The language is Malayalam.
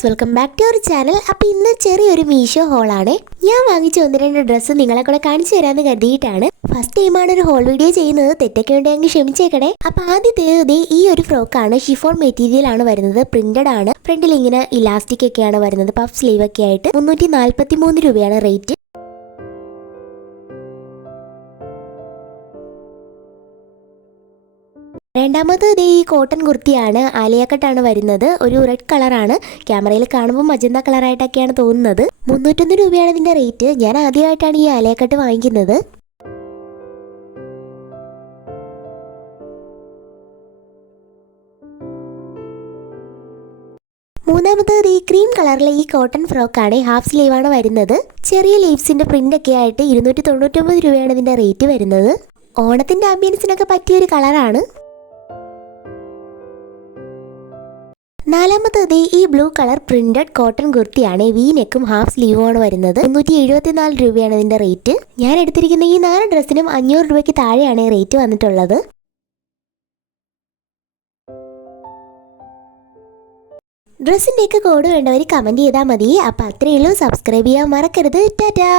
Viewers welcome back to our channel. അപ്പോൾ ഇന്ന് ചെറിയൊരു മീഷോ ഹോളാണ്. ഞാൻ വാങ്ങിച്ച ഒന്ന് രണ്ട് ഡ്രസ്സ് നിങ്ങളെ കൂടെ കാണിച്ചു തരാമെന്ന് കരുതിയിട്ടാണ്. ഫസ്റ്റ് ടൈമാണ് ഒരു ഹോൾ വീഡിയോ ചെയ്യുന്നത്. തെറ്റൊക്കെ ഉണ്ടെങ്കിൽ ക്ഷമിച്ചേക്കണേ. അപ്പോൾ ആദ്യത്തേത് ഈ ഒരു ഫ്രോക്കാണ് ഷിഫോൺ മെറ്റീരിയൽ ആണ് വരുന്നത്. പ്രിന്റഡ് ആണ്. ഫ്രണ്ടിൽ ഇങ്ങനെ ഇലാസ്റ്റിക് ഒക്കെയാണ് വരുന്നത്. പഫ് സ്ലീവ് ഒക്കെ ആയിട്ട്. മുന്നൂറ്റി നാൽപ്പത്തി മൂന്ന് രൂപയാണ് റേറ്റ് രണ്ടാമത് ഇത് ഈ കോട്ടൺ കുർത്തിയാണ് ആലിയക്കട്ടാണ് വരുന്നത്. ഒരു റെഡ് കളറാണ് ക്യാമറയിൽ കാണുമ്പോൾ മജന്ത കളറായിട്ടൊക്കെയാണ് തോന്നുന്നത്. മുന്നൂറ്റൊന്ന് രൂപയാണ് ഇതിന്റെ റേറ്റ് ഞാൻ ആദ്യമായിട്ടാണ് ഈ ആലയക്കട്ട് വാങ്ങിക്കുന്നത്. മൂന്നാമത്തത് ഈ ക്രീം കളറിലെ ഈ കോട്ടൺ ഫ്രോക്കാണ് ഹാഫ് സ്ലീവ് ആണ് വരുന്നത്. ചെറിയ ലീവ്സിന്റെ പ്രിന്റ് ഒക്കെ ആയിട്ട് ഇരുന്നൂറ്റി തൊണ്ണൂറ്റൊമ്പത് രൂപയാണ് ഇതിന്റെ റേറ്റ് വരുന്നത്. ഓണത്തിന്റെ ആംബിയൻസിനൊക്കെ പറ്റിയ ഒരു കളറാണ് നാലാമത്തത് ഈ ബ്ലൂ കളർ പ്രിന്റഡ് കോട്ടൺ കുർത്തിയാണ് വി നെക്കും ഹാഫ് സ്ലീവുമാണ് വരുന്നത്. മുന്നൂറ്റി എഴുപത്തിനാല് രൂപയാണ് ഇതിന്റെ റേറ്റ്. ഞാൻ എടുത്തിരിക്കുന്ന ഈ നാല് ഡ്രസ്സിനും അഞ്ഞൂറ് രൂപയ്ക്ക് താഴെയാണ് റേറ്റ് വന്നിട്ടുള്ളത്. ഡ്രസ്സിന്റെയൊക്കെ കോഡ് വേണ്ടവർ കമന്റ് ചെയ്താൽ മതി. അപ്പോൾ അത്രയേ ഉള്ളൂ. സബ്സ്ക്രൈബ് ചെയ്യാൻ മറക്കരുത്. ടാറ്റാ!